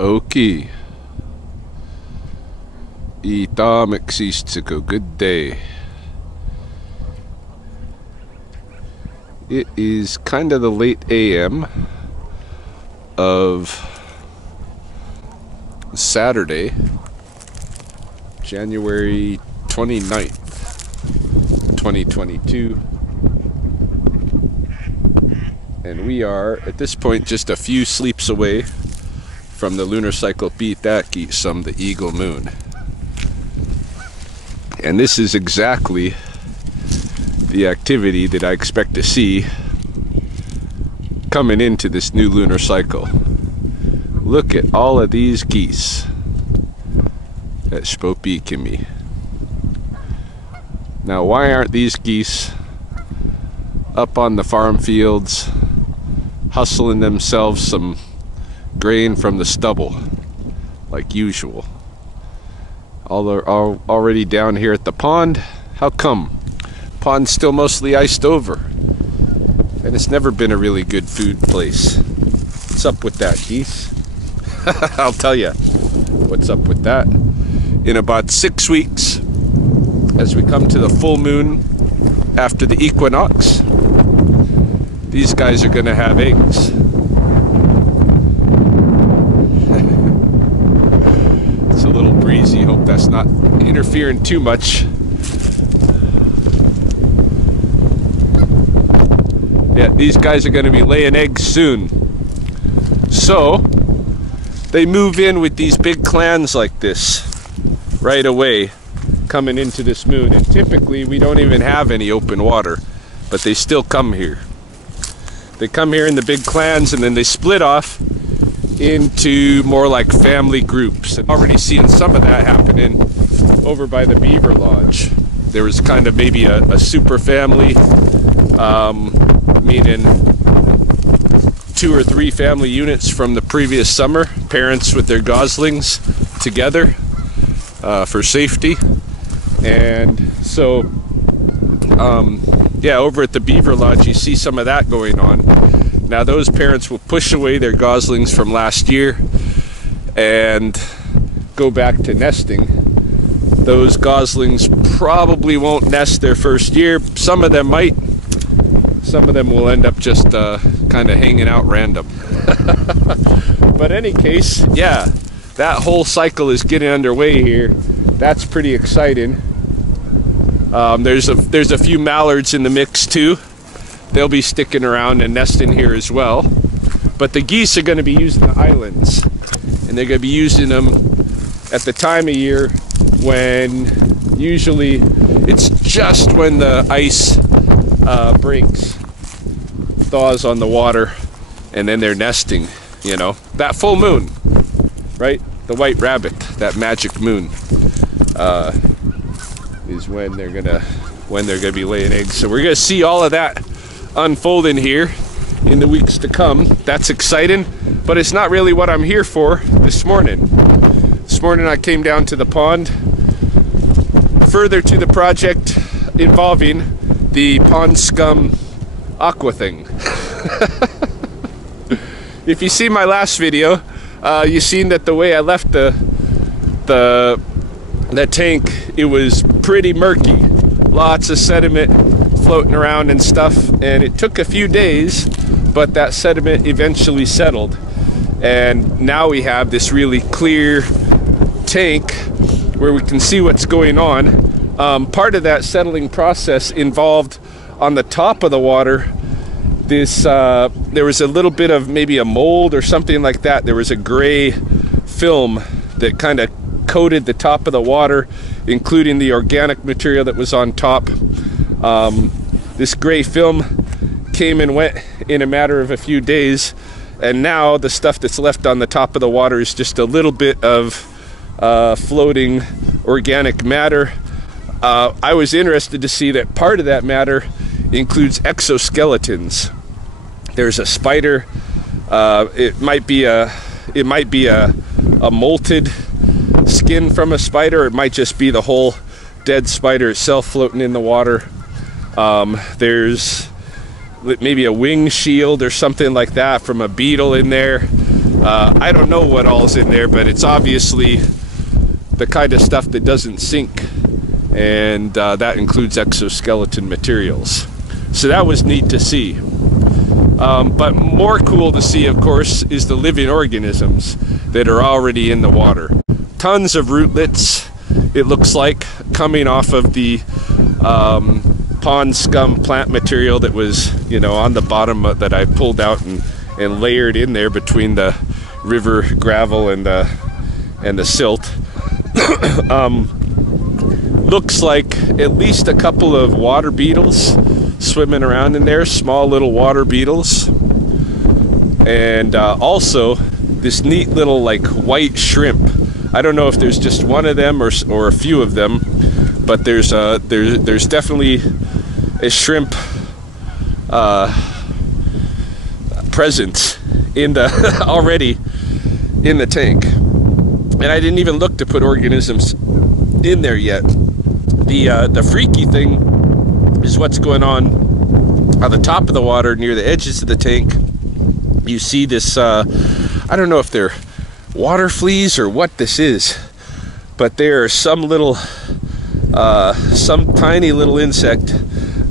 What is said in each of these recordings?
Oki. Ita Mexistico. Good day. It is kind of the late AM of Saturday, January 29th, 2022. And we are, at this point, just a few sleeps away from the lunar cycle Sspopiikimi, the eagle moon. And this is exactly the activity that I expect to see coming into this new lunar cycle. Look at all of these geese at Sspopiikimi. Now, why aren't these geese up on the farm fields hustling themselves some grain from the stubble like usual? All are already down here at the pond. How come? Pond's still mostly iced over, and it's never been a really good food place. What's up with that, geese? I'll tell you what's up with that. In about 6 weeks, as we come to the full moon after the equinox, these guys are going to have eggs. It's a little breezy. Hope that's not interfering too much. Yeah, these guys are going to be laying eggs soon. So they move in with these big clans like this right away coming into this moon. And typically we don't even have any open water, but they still come here. They come here in the big clans, and then they split off into more like family groups. And already seeing some of that happening over by the beaver lodge. There was kind of maybe a super family, meaning 2 or 3 family units from the previous summer, parents with their goslings together for safety. And so yeah, over at the beaver lodge you see some of that going on. Now those parents will push away their goslings from last year and go back to nesting. Those goslings probably won't nest their first year. Some of them might. Some of them will end up just kind of hanging out random. But in any case, yeah, that whole cycle is getting underway here. That's pretty exciting. There's a few mallards in the mix too. They'll be sticking around and nesting here as well. But the geese are going to be using the islands, and they're going to be using them at the time of year when usually it's just when the ice breaks, thaws on the water, and then they're nesting. You know, that full moon, right? The white rabbit, that magic moon, is when they're gonna be laying eggs. So we're gonna see all of that unfolding here in the weeks to come. That's exciting, but it's not really what I'm here for this morning. This morning I came down to the pond, further to the project involving the pond scum AquariThing. If you see my last video, you've seen that the way I left the tank, it was pretty murky. Lots of sediment floating around and stuff, and it took a few days, but that sediment eventually settled. And now we have this really clear tank where we can see what's going on. Part of that settling process involved on the top of the water this there was a little bit of maybe a mold or something like that. There was a gray film that kind of coated the top of the water, including the organic material that was on top. This gray film came and went in a matter of a few days, and now the stuff that's left on the top of the water is just a little bit of floating organic matter. I was interested to see that part of that matter includes exoskeletons. There's a spider. It might be a molted skin from a spider. It might just be the whole dead spider itself floating in the water. There's maybe a wing shield or something like that from a beetle in there. I don't know what all's in there, but it's obviously the kind of stuff that doesn't sink, and that includes exoskeleton materials. So that was neat to see. But more cool to see, of course, is the living organisms that are already in the water. Tons of rootlets, it looks like, coming off of the pond scum plant material that was, you know, on the bottom that I pulled out and layered in there between the river gravel and the silt. Looks like at least a couple of water beetles swimming around in there, small little water beetles, and also this neat little like white shrimp. I don't know if there's just one of them or a few of them, but there's definitely a shrimp presence in the already in the tank, and I didn't even look to put organisms in there yet. The freaky thing is what's going on the top of the water near the edges of the tank. You see this, I don't know if they're water fleas or what this is, but there are some little, some tiny little insect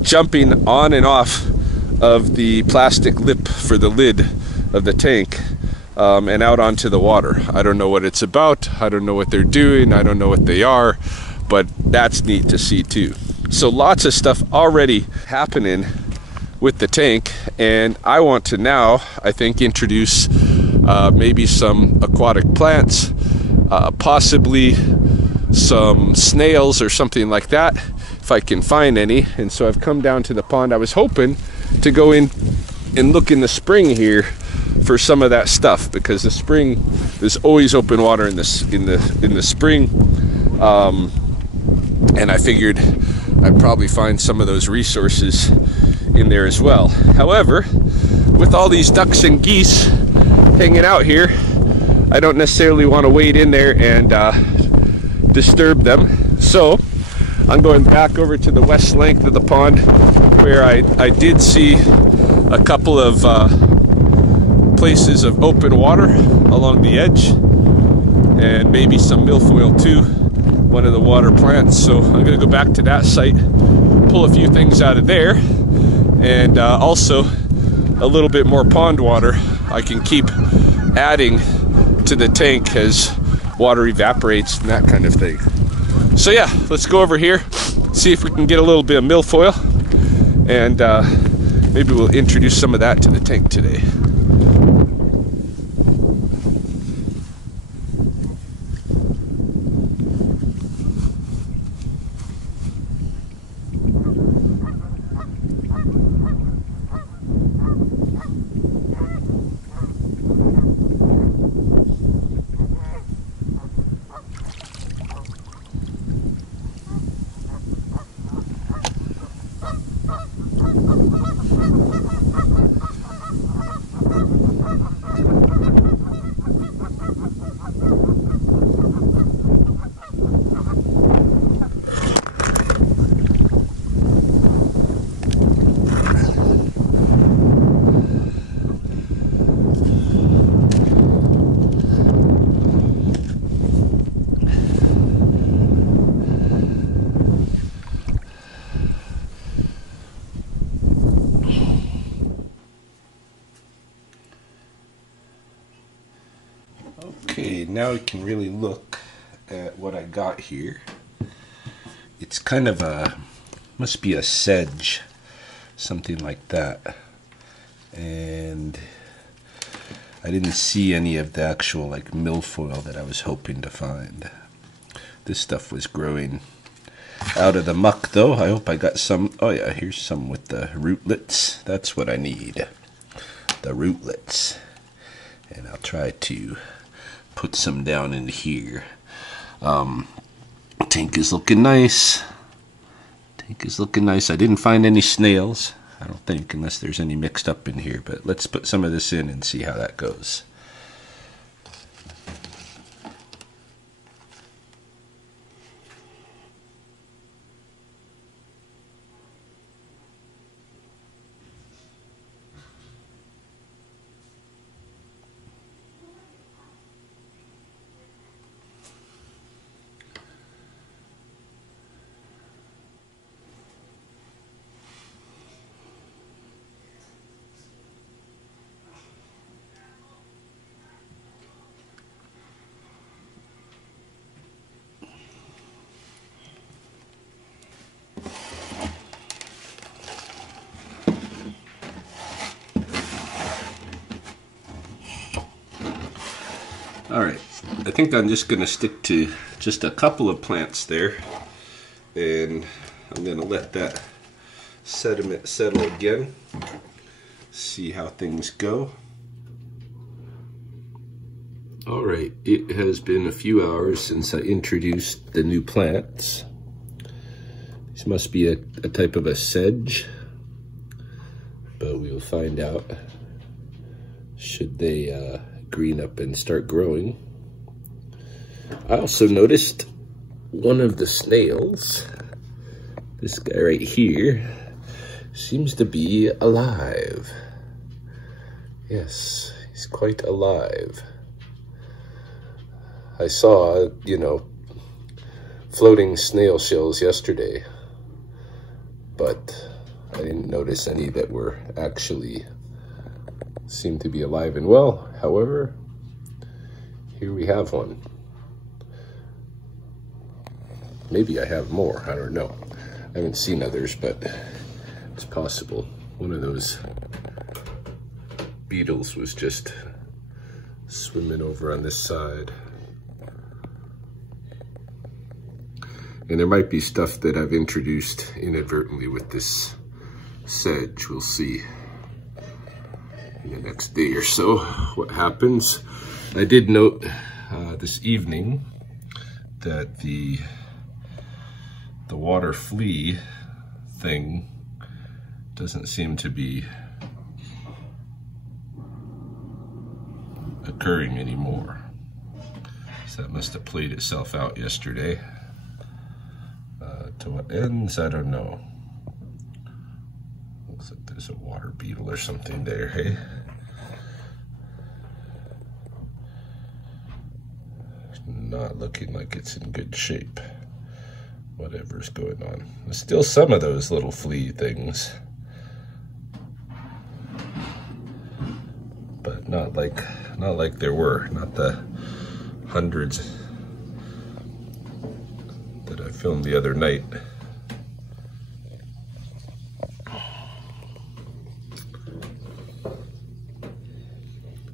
jumping on and off of the plastic lip for the lid of the tank, and out onto the water. I don't know what it's about, I don't know what they're doing, I don't know what they are, but that's neat to see too. So lots of stuff already happening with the tank, and I want to now, I think, introduce maybe some aquatic plants, possibly some snails or something like that, if I can find any. And so I've come down to the pond. I was hoping to go in and look in the spring here for some of that stuff, because the spring, there's always open water in the spring, and I figured I'd probably find some of those resources in there as well. However, with all these ducks and geese hanging out here, I don't necessarily want to wade in there and disturb them. So I'm going back over to the west length of the pond, where I did see a couple of places of open water along the edge, and maybe some milfoil too, one of the water plants. So I'm going to go back to that site, pull a few things out of there, and also a little bit more pond water I can keep adding to the tank as water evaporates and that kind of thing. So yeah, let's go over here, see if we can get a little bit of milfoil, and maybe we'll introduce some of that to the tank today. Okay, now we can really look at what I got here. It's kind of a, must be a sedge, something like that. And I didn't see any of the actual like milfoil that I was hoping to find. This stuff was growing out of the muck though. I hope I got some. Oh yeah, here's some with the rootlets. That's what I need, the rootlets. And I'll try to put some down in here. Tank is looking nice. Tank is looking nice. I didn't find any snails, I don't think, unless there's any mixed up in here. But let's put some of this in and see how that goes. All right, I think I'm just gonna stick to just a couple of plants there, and I'm gonna let that sediment settle again, see how things go. All right, it has been a few hours since I introduced the new plants. This must be a type of a sedge, but we'll find out should they green up and start growing. I also noticed one of the snails, this guy right here, seems to be alive. Yes, he's quite alive. I saw, you know, floating snail shells yesterday, but I didn't notice any that were actually seem to be alive and well. However, here we have one. Maybe I have more, I don't know. I haven't seen others, but it's possible. One of those beetles was just swimming over on this side. And there might be stuff that I've introduced inadvertently with this sedge. We'll see in the next day or so what happens. I did note this evening that the water flea thing doesn't seem to be occurring anymore. So that must have played itself out yesterday. To what ends, I don't know. Looks like there's a water beetle or something there, hey? Not looking like it's in good shape. Whatever's going on. There's still some of those little flea things, but not like there were, not the hundreds that I filmed the other night.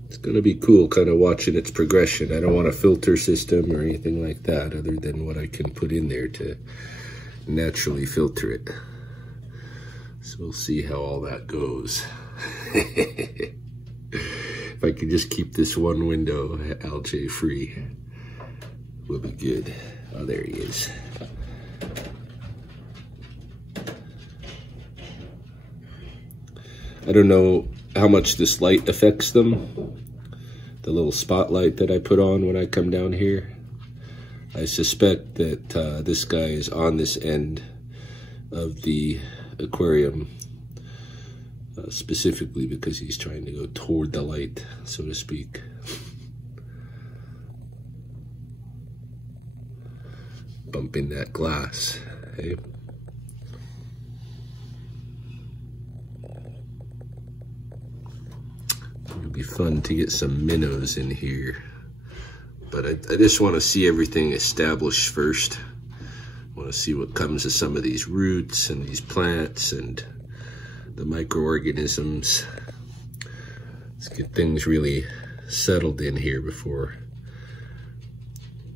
It's gonna be cool kind of watching its progression. I don't want a filter system or anything like that other than what I can put in there to naturally filter it. So we'll see how all that goes. If I can just keep this one window algae free, we'll be good. Oh, there he is. I don't know how much this light affects them. The little spotlight that I put on when I come down here. I suspect that this guy is on this end of the aquarium, specifically because he's trying to go toward the light, so to speak. Bumping that glass, hey? It'll be fun to get some minnows in here, but I just want to see everything established first. I want to see what comes of some of these roots and these plants and the microorganisms. Let's get things really settled in here before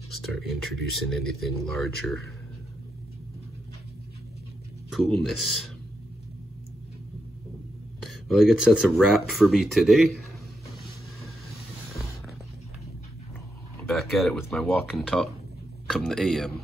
start introducing anything larger. Coolness. Well, I guess that's a wrap for me today. Back at it with my walk and talk come the AM.